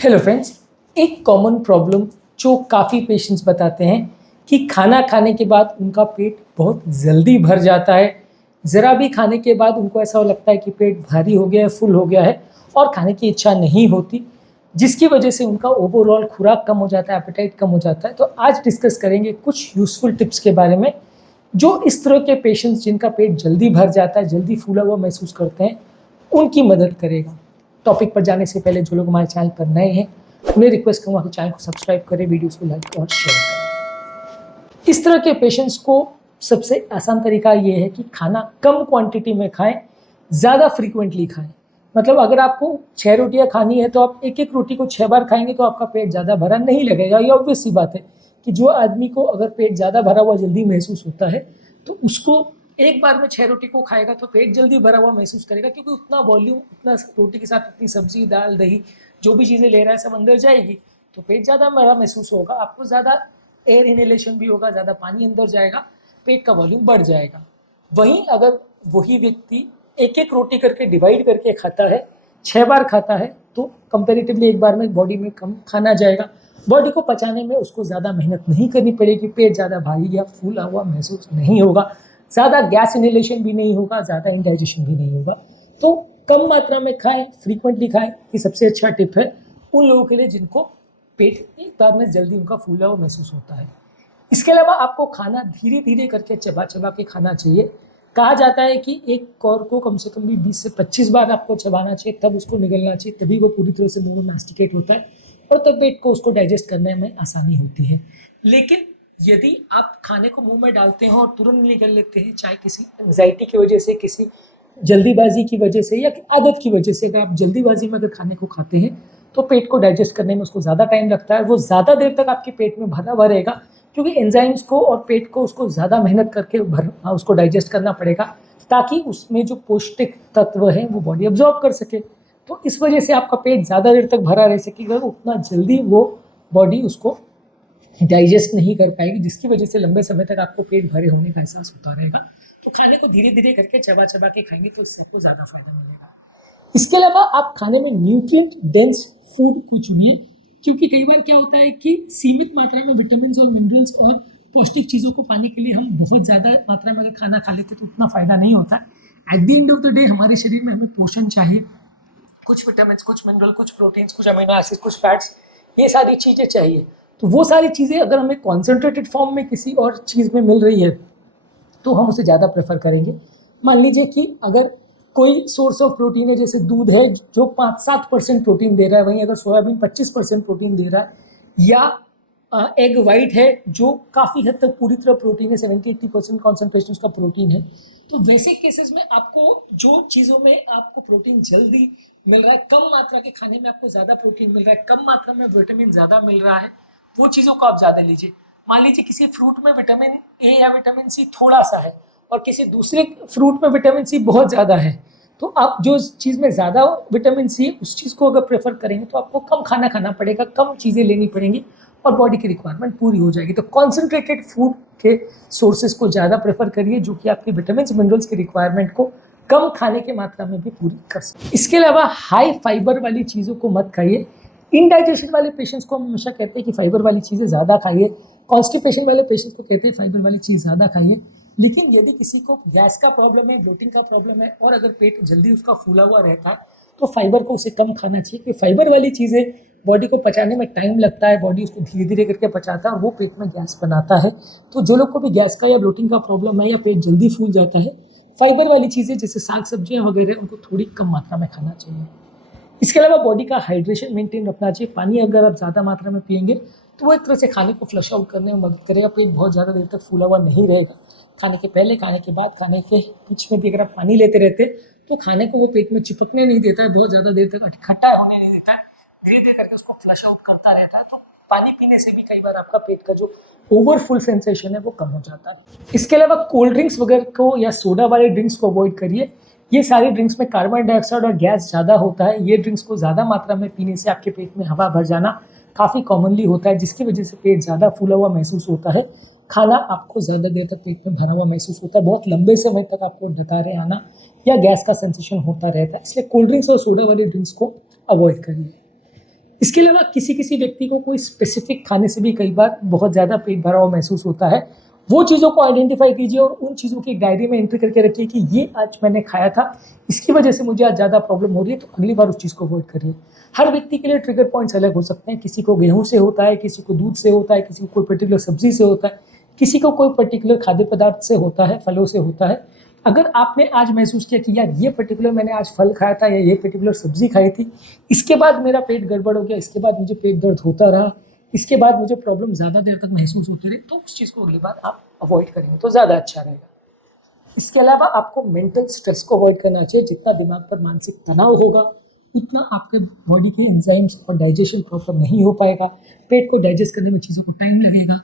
Hello friends, एक common problem जो काफ़ी पेशेंट्स बताते हैं कि खाना खाने के बाद उनका पेट बहुत जल्दी भर जाता है। ज़रा भी खाने के बाद उनको ऐसा लगता है कि पेट भारी हो गया है, फुल हो गया है और खाने की इच्छा नहीं होती, जिसकी वजह से उनका ओवरऑल खुराक कम हो जाता है, एपेटाइट कम हो जाता है। तो आज डिस्कस करेंगे कुछ यूज़फुल टिप्स के बारे में जो इस तरह के पेशेंट्स जिनका पेट जल्दी भर जाता है, जल्दी फूला हुआ महसूस करते हैं, उनकी मदद करेगा। टॉपिक पर जाने से पहले जो लोग हमारे चैनल पर नए हैं उन्हें रिक्वेस्ट करूँगा कि चैनल को सब्सक्राइब करें, वीडियोस को लाइक और शेयर करें। इस तरह के पेशेंट्स को सबसे आसान तरीका ये है कि खाना कम क्वांटिटी में खाएं, ज़्यादा फ्रीक्वेंटली खाएं। मतलब अगर आपको 6 रोटियां खानी है तो आप एक एक रोटी को 6 बार खाएंगे तो आपका पेट ज़्यादा भरा नहीं लगेगा। ये ऑब्वियस सी बात है कि जो आदमी को अगर पेट ज़्यादा भरा हुआ जल्दी महसूस होता है तो उसको एक बार में 6 रोटी को खाएगा तो पेट जल्दी भरा हुआ महसूस करेगा, क्योंकि उतना वॉल्यूम, उतना रोटी के साथ उतनी सब्जी, दाल, दही, जो भी चीज़ें ले रहा है सब अंदर जाएगी तो पेट ज़्यादा भरा महसूस होगा, आपको ज़्यादा एयर इनहेलेशन भी होगा, ज़्यादा पानी अंदर जाएगा, पेट का वॉल्यूम बढ़ जाएगा। वहीं अगर वही व्यक्ति एक एक रोटी करके डिवाइड करके खाता है, 6 बार खाता है, तो कंपेरेटिवली एक बार में बॉडी में कम खाना जाएगा, बॉडी को पचाने में उसको ज़्यादा मेहनत नहीं करनी पड़ेगी, पेट ज़्यादा भारी या फूला हुआ महसूस नहीं होगा, ज़्यादा गैस इनहेलेशन भी नहीं होगा, ज़्यादा इंडाइजेशन भी नहीं होगा। तो कम मात्रा में खाएं, फ्रीक्वेंटली खाएं, ये सबसे अच्छा टिप है उन लोगों के लिए जिनको पेट एक बार में जल्दी उनका फूला हुआ महसूस होता है। इसके अलावा आपको खाना धीरे धीरे करके चबा चबा के खाना चाहिए। कहा जाता है कि एक कौर को कम से कम भी 20 से 25 बार आपको चबाना चाहिए, तब उसको निगलना चाहिए, तभी वो पूरी तरह से मुंह में मैस्टिकेट होता है और तब पेट को उसको डाइजेस्ट करने में आसानी होती है। लेकिन यदि आप खाने को मुंह में डालते हैं और तुरंत निगल लेते हैं, चाहे किसी एंग्जाइटी की वजह से, किसी जल्दीबाजी की वजह से या आदत की वजह से, अगर आप जल्दीबाजी में अगर खाने को खाते हैं तो पेट को डाइजेस्ट करने में उसको ज़्यादा टाइम लगता है, वो ज़्यादा देर तक आपके पेट में भरा हुआ रहेगा, क्योंकि एंजाइम्स को और पेट को उसको ज़्यादा मेहनत करके उसको डाइजेस्ट करना पड़ेगा ताकि उसमें जो पौष्टिक तत्व हैं वो बॉडी अब्जॉर्ब कर सके। तो इस वजह से आपका पेट ज़्यादा देर तक भरा रह सकेगा, उतना जल्दी वो बॉडी उसको डाइजेस्ट नहीं कर पाएगी, जिसकी वजह से लंबे समय तक आपको पेट भरे होने का एहसास होता रहेगा। तो खाने को धीरे धीरे करके चबा चबा के खाएंगे तो इससे आपको ज़्यादा फायदा मिलेगा। इसके अलावा आप खाने में न्यूट्रिएंट डेंस फूड को चुनिए, क्योंकि कई बार क्या होता है कि सीमित मात्रा में विटामिन और मिनरल्स और पौष्टिक चीज़ों को पाने के लिए हम बहुत ज़्यादा मात्रा में अगर खाना खा लेते तो उतना फ़ायदा नहीं होता। At the end of the day हमारे शरीर में हमें पोषण चाहिए, कुछ विटामिन, कुछ मिनरल, कुछ प्रोटीन्स, कुछ अमीनो एसिड, कुछ फैट्स, ये सारी चीज़ें चाहिए। तो वो सारी चीज़ें अगर हमें कॉन्सेंट्रेटेड फॉर्म में किसी और चीज़ में मिल रही है तो हम उसे ज़्यादा प्रेफर करेंगे। मान लीजिए कि अगर कोई सोर्स ऑफ प्रोटीन है, जैसे दूध है जो 5-7% प्रोटीन दे रहा है, वहीं अगर सोयाबीन 25% प्रोटीन दे रहा है, या एग वाइट है जो काफ़ी हद तक पूरी तरह प्रोटीन है, 70-80% कॉन्सेंट्रेशन उसका प्रोटीन है, तो वैसे केसेस में आपको जो चीज़ों में आपको प्रोटीन जल्दी मिल रहा है, कम मात्रा के खाने में आपको ज़्यादा प्रोटीन मिल रहा है, कम मात्रा में विटामिन ज़्यादा मिल रहा है, वो चीज़ों को आप ज़्यादा लीजिए। मान लीजिए किसी फ्रूट में विटामिन ए या विटामिन सी थोड़ा सा है और किसी दूसरे फ्रूट में विटामिन सी बहुत ज़्यादा है, तो आप जो चीज़ में ज़्यादा विटामिन सी है उस चीज़ को अगर प्रेफर करेंगे तो आपको कम खाना खाना पड़ेगा, कम चीज़ें लेनी पड़ेंगी और बॉडी की रिक्वायरमेंट पूरी हो जाएगी। तो कॉन्सेंट्रेटेड फूड के सोर्सेज को ज़्यादा प्रेफर करिए जो कि आपकी विटामिन मिनरल्स की रिक्वायरमेंट को कम खाने की मात्रा में भी पूरी कर सके। इसके अलावा हाई फाइबर वाली चीज़ों को मत खाइए। इनडाइजेशन वाले पेशेंट्स को हम हमेशा कहते हैं कि फाइबर वाली चीज़ें ज़्यादा खाइए, कॉन्स्टिपेशन वाले पेशेंट्स को कहते हैं फाइबर वाली चीज़ ज़्यादा खाइए। लेकिन यदि किसी को गैस का प्रॉब्लम है, ब्लोटिंग का प्रॉब्लम है और अगर पेट जल्दी उसका फूला हुआ रहता है तो फाइबर को उसे कम खाना चाहिए, क्योंकि फाइबर वाली चीज़ें बॉडी को पचाने में टाइम लगता है, बॉडी उसको धीरे धीरे करके पचाता है और वो पेट में गैस बनाता है। तो जो लोग को भी गैस का या ब्लोटिंग का प्रॉब्लम है या पेट जल्दी फूल जाता है, फाइबर वाली चीज़ें जैसे साग सब्जियाँ वगैरह उनको थोड़ी कम मात्रा में खाना चाहिए। इसके अलावा बॉडी का हाइड्रेशन मेंटेन रखना चाहिए। पानी अगर आप ज़्यादा मात्रा में पिएंगे तो वो एक तरह से खाने को फ्लश आउट करने में मदद करेगा, पेट बहुत ज़्यादा देर तक फूला हुआ नहीं रहेगा। खाने के पहले, खाने के बाद, खाने के बीच में भी अगर आप पानी लेते रहते तो खाने को वो पेट में चिपकने नहीं देता है, बहुत ज़्यादा देर तक इकट्ठा होने नहीं देता है, धीरे धीरे करके उसको फ्लश आउट करता रहता है। तो पानी पीने से भी कई बार आपका पेट का जो ओवरफुल सेंसेशन है वो कम हो जाता है। इसके अलावा कोल्ड ड्रिंक्स वगैरह को या सोडा वाले ड्रिंक्स को अवॉइड करिए। ये सारी ड्रिंक्स में कार्बन डाइऑक्साइड और गैस ज़्यादा होता है। ये ड्रिंक्स को ज़्यादा मात्रा में पीने से आपके पेट में हवा भर जाना काफ़ी कॉमनली होता है, जिसकी वजह से पेट ज़्यादा फूला हुआ महसूस होता है, खाना आपको ज़्यादा देर तक पेट में भरा हुआ महसूस होता है, बहुत लंबे समय तक आपको डकारे आना या गैस का सेंसेशन होता रहता है। इसलिए कोल्ड ड्रिंक्स और सोडा वाली ड्रिंक्स को अवॉइड करिए। इसके अलावा किसी किसी व्यक्ति को कोई स्पेसिफिक खाने से भी कई बार बहुत ज़्यादा पेट भरा हुआ महसूस होता है। वो चीज़ों को आइडेंटिफाई कीजिए और उन चीज़ों की एक डायरी में एंट्री करके रखिए कि ये आज मैंने खाया था, इसकी वजह से मुझे आज ज़्यादा प्रॉब्लम हो रही है, तो अगली बार उस चीज़ को अवॉइड करिए। हर व्यक्ति के लिए ट्रिगर पॉइंट्स अलग हो सकते हैं। किसी को गेहूँ से होता है, किसी को दूध से होता है, किसी को कोई पर्टिकुलर सब्जी से होता है, किसी को कोई पर्टिकुलर खाद्य पदार्थ से होता है, फलों से होता है। अगर आपने आज महसूस किया कि यार ये पर्टिकुलर मैंने आज फल खाया था या ये पर्टिकुलर सब्जी खाई थी, इसके बाद मेरा पेट गड़बड़ हो गया, इसके बाद मुझे पेट दर्द होता रहा, इसके बाद मुझे प्रॉब्लम ज़्यादा देर तक महसूस होती रही, तो उस चीज़ को अगली बार आप अवॉइड करेंगे तो ज़्यादा अच्छा रहेगा। इसके अलावा आपको मेंटल स्ट्रेस को अवॉइड करना चाहिए। जितना दिमाग पर मानसिक तनाव होगा उतना आपके बॉडी की एंजाइम्स और डाइजेशन प्रॉपर नहीं हो पाएगा, पेट को डाइजेस्ट करने में चीज़ों को टाइम लगेगा,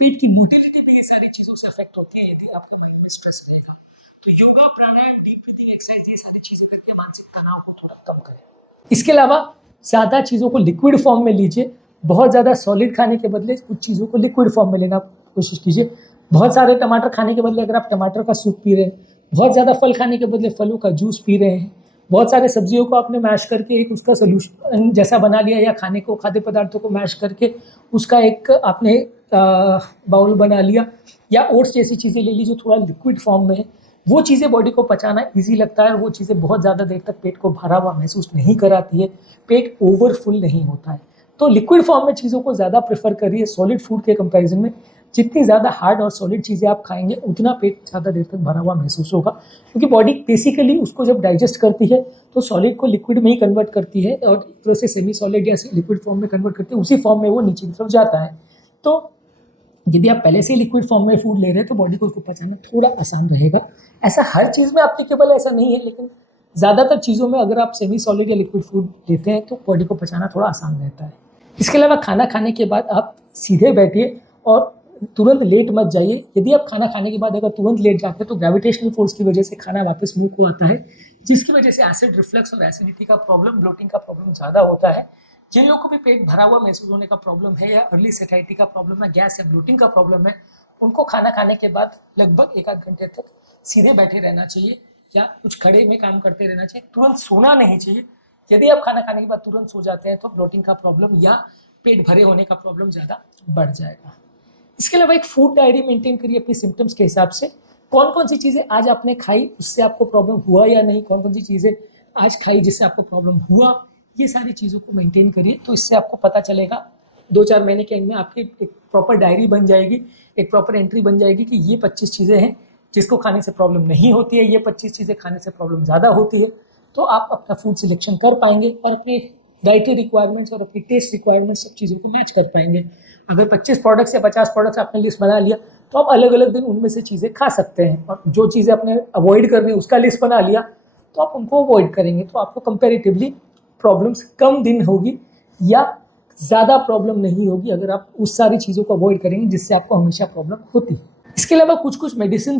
पेट की मोटिलिटी भी ये सारी चीज़ों से अफेक्ट होती है यदि आपके माइंड में स्ट्रेस रहेगा। तो योगा, प्राणायाम, डीप ब्रीथिंग एक्सरसाइज, ये सारी चीज़ें करके मानसिक तनाव को थोड़ा कम करें। इसके अलावा ज़्यादा चीज़ों को लिक्विड फॉर्म में लीजिए। बहुत ज़्यादा सॉलिड खाने के बदले कुछ चीज़ों को लिक्विड फॉर्म में लेना कोशिश कीजिए। बहुत सारे टमाटर खाने के बदले अगर आप टमाटर का सूप पी रहे हैं, बहुत ज़्यादा फल खाने के बदले फलों का जूस पी रहे हैं, बहुत सारे सब्जियों को आपने मैश करके एक उसका सोल्यूशन जैसा बना लिया, या खाद्य पदार्थों को मैश करके उसका एक आपने बाउल बना लिया, या ओट्स जैसी चीज़ें ले ली जो थोड़ा लिक्विड फॉर्म में है, वो चीज़ें बॉडी को पचाना ईजी लगता है और वो चीज़ें बहुत ज़्यादा देर तक पेट को भरा हुआ महसूस नहीं कराती है, पेट ओवरफुल नहीं होता है। तो लिक्विड फॉर्म में चीज़ों को ज़्यादा प्रेफर करिए सॉलिड फूड के कंपैरिजन में। जितनी ज़्यादा हार्ड और सॉलिड चीज़ें आप खाएंगे उतना पेट ज़्यादा देर तक भरा हुआ महसूस होगा, क्योंकि बॉडी बेसिकली उसको जब डाइजेस्ट करती है तो सॉलिड को लिक्विड में ही कन्वर्ट करती है और एक तरह से सेमी सॉलिड या लिक्विड फॉर्म में कन्वर्ट करती है, उसी फॉर्म में वो नीचे की तरफ जाता है। तो यदि आप पहले से लिक्विड फॉर्म में फूड ले रहे हैं तो बॉडी को उसको पचाना थोड़ा आसान रहेगा। ऐसा हर चीज़ में एप्लीकेबल ऐसा नहीं है, लेकिन ज़्यादातर चीज़ों में अगर आप सेमी सॉलिड या लिक्विड फूड लेते हैं तो बॉडी को पचाना थोड़ा आसान रहता है। इसके अलावा खाना खाने के बाद आप सीधे बैठिए और तुरंत लेट मत जाइए। यदि आप खाना खाने के बाद अगर तुरंत लेट जाते हैं तो ग्रेविटेशनल फोर्स की वजह से खाना वापस मुंह को आता है, जिसकी वजह से एसिड रिफ्लक्स और एसिडिटी का प्रॉब्लम, ब्लोटिंग का प्रॉब्लम ज़्यादा होता है। जिन लोगों को भी पेट भरा हुआ महसूस होने का प्रॉब्लम है, या अर्ली सेटाइटी का प्रॉब्लम है, गैस या ब्लोटिंग का प्रॉब्लम है, उनको खाना खाने के बाद लगभग 1-8 घंटे तक सीधे बैठे रहना चाहिए या कुछ खड़े में काम करते रहना चाहिए। तुरंत सोना नहीं चाहिए। यदि आप खाना खाने के बाद तुरंत सो जाते हैं तो ब्लोटिंग का प्रॉब्लम या पेट भरे होने का प्रॉब्लम ज़्यादा बढ़ जाएगा। इसके अलावा एक फूड डायरी मेंटेन करिए अपनी सिम्टम्स के हिसाब से। कौन कौन सी चीज़ें आज आपने खाई उससे आपको प्रॉब्लम हुआ या नहीं, कौन कौन सी चीज़ें आज खाई जिससे आपको प्रॉब्लम हुआ, ये सारी चीज़ों को मेंटेन करिए। तो इससे आपको पता चलेगा 2-4 महीने के एंड में आपकी एक प्रॉपर डायरी बन जाएगी, एक प्रॉपर एंट्री बन जाएगी कि ये 25 चीज़ें हैं जिसको खाने से प्रॉब्लम नहीं होती है, ये 25 चीज़ें खाने से प्रॉब्लम ज़्यादा होती है। तो आप अपना फूड सिलेक्शन कर पाएंगे और अपने डाइटरी रिक्वायरमेंट्स और अपनी टेस्ट रिक्वायरमेंट्स सब चीज़ों को मैच कर पाएंगे। अगर 25 प्रोडक्ट्स या 50 प्रोडक्ट्स आपने लिस्ट बना लिया तो आप अलग अलग दिन उनमें से चीज़ें खा सकते हैं, और जो चीज़ें आपने अवॉइड करनी है उसका लिस्ट बना लिया तो आप उनको अवॉइड करेंगे, तो आपको कंपेरेटिवली प्रॉब्लम्स कम दिन होगी या ज़्यादा प्रॉब्लम नहीं होगी अगर आप उस सारी चीज़ों को अवॉइड करेंगे जिससे आपको हमेशा प्रॉब्लम होती है। इसके अलावा कुछ कुछ मेडिसिन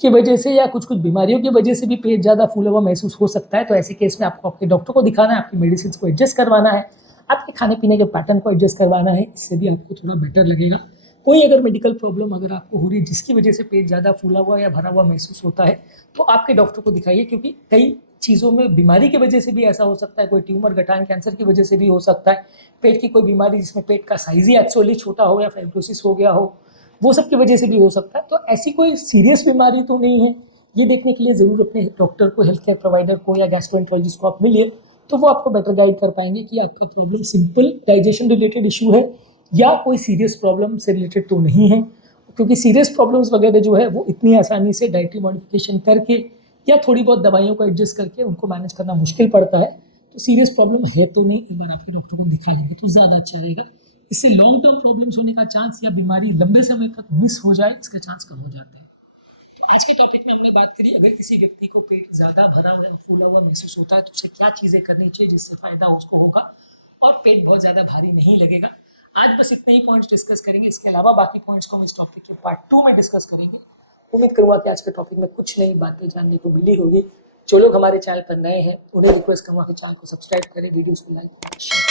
की वजह से या कुछ कुछ बीमारियों की वजह से भी पेट ज़्यादा फूला हुआ महसूस हो सकता है। तो ऐसे केस में आपको आपके डॉक्टर को दिखाना है, आपकी मेडिसिन को एडजस्ट करवाना है, आपके खाने पीने के पैटर्न को एडजस्ट करवाना है, इससे भी आपको थोड़ा बेटर लगेगा। कोई अगर मेडिकल प्रॉब्लम अगर आपको हो रही है जिसकी वजह से पेट ज़्यादा फूला हुआ या भरा हुआ महसूस होता है तो आपके डॉक्टर को दिखाइए, क्योंकि कई चीज़ों में बीमारी की वजह से भी ऐसा हो सकता है। कोई ट्यूमर, गठान, कैंसर की वजह से भी हो सकता है, पेट की कोई बीमारी जिसमें पेट का साइज ही एक्चुअली छोटा हो या फाइब्रोसिस हो गया हो, वो सब की वजह से भी हो सकता है। तो ऐसी कोई सीरियस बीमारी तो नहीं है, ये देखने के लिए ज़रूर अपने डॉक्टर को, हेल्थ केयर प्रोवाइडर को या गैस्ट्रोएंटरोलॉजिस्ट को आप मिलिए, तो वो आपको बेटर गाइड कर पाएंगे कि आपका problem simple digestion related issue है या कोई सीरियस प्रॉब्लम से रिलेटेड तो नहीं है। क्योंकि सीरियस प्रॉब्लम्स वगैरह जो है वो इतनी आसानी से डाइटरी मॉडिफिकेशन करके या थोड़ी बहुत दवाइयों को एडजस्ट करके उनको मैनेज करना मुश्किल पड़ता है। तो सीरियस प्रॉब्लम है तो नहीं, एक बार आपके डॉक्टर को दिखा लेंगे तो ज़्यादा अच्छा रहेगा। इससे लॉन्ग टर्म प्रॉब्लम्स होने का चांस या बीमारी लंबे समय तक मिस हो जाए इसका चांस कम हो जाता है। तो आज के टॉपिक में हमने बात करी, अगर किसी व्यक्ति को पेट ज़्यादा भरा हुआ या फूला हुआ महसूस होता है तो उसे क्या चीज़ें करनी चाहिए जिससे फ़ायदा उसको होगा और पेट बहुत ज़्यादा भारी नहीं लगेगा। आज बस इतने ही पॉइंट्स डिस्कस करेंगे, इसके अलावा बाकी पॉइंट्स को हम इस टॉपिक के पार्ट 2 में डिस्कस करेंगे। उम्मीद करूँगा कि आज के टॉपिक में कुछ नई बातें जानने को मिली होगी। जो लोग हमारे चैनल पर नए हैं उन्हें रिक्वेस्ट करूँगा कि चैनल को सब्सक्राइब करें, वीडियोज़ को लाइक शेयर